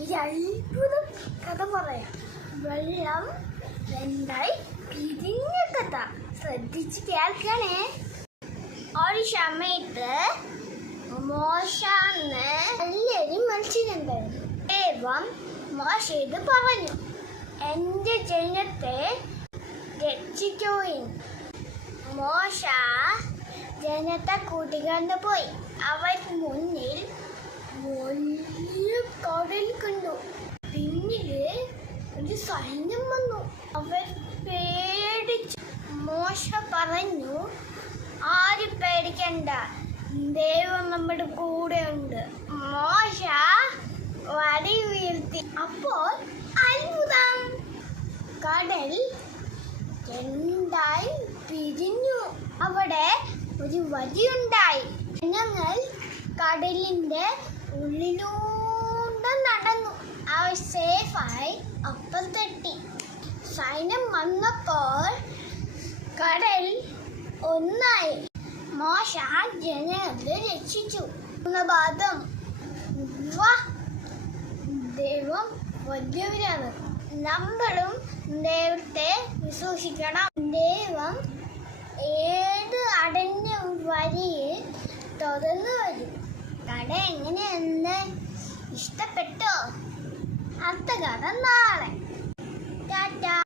അത്ഭുതം കഥ പറയാം. വെള്ളം രണ്ടായി പിരിഞ്ഞ കഥ. ശ്രദ്ധിച്ച് കേൾക്കണേ. ഒരു സമയത്ത് മോശന്ന് നല്ലൊരു മനുഷ്യനുണ്ടായിരുന്നു. ദൈവം മോശയോട് പറഞ്ഞു, എൻ്റെ ജനത്തെ രക്ഷിക്കുവിൻ. മോശ ജനത്തെ കൂട്ടിക്കൊണ്ട് പോയി. അവർ മുന്നിൽ വലിയ കടൽ കണ്ടു. പിന്നില് ഒരു സൈന്യം വന്നു. അവർ പേടിച്ചു. മോശ പറഞ്ഞു, ആരും പേടിക്കണ്ട, ദൈവം നമ്മുടെ കൂടെ ഉണ്ട്. മോശ വടി വീഴ്ത്തി. അപ്പോൾ അത്ഭുതം, കടൽ രണ്ടായി പിരിഞ്ഞു. അവിടെ ഒരു വഴിയുണ്ടായി. ഞങ്ങൾ കടലിന്റെ ഉള്ളിലൂടെ നടന്നു. അവർ സേഫായി അപ്പുറത്തെത്തി. സൈന്യം വന്നപ്പോൾ കടൽ ഒന്നായി. മോശ ജനത്തെ രക്ഷിച്ചു. സുപ്രഭാതം. ദൈവം വലിയവരാണ്. നമ്മളും ദൈവത്തെ വിശ്വസിക്കണം. ദൈവം ഏത് അടഞ്ഞ വഴിയിൽ തുറന്നു വരും. കട എങ്ങനെയെന്ന് ഇഷ്ടപ്പെട്ടോ? അടുത്ത കഥ നാളെ. ടാറ്റാ.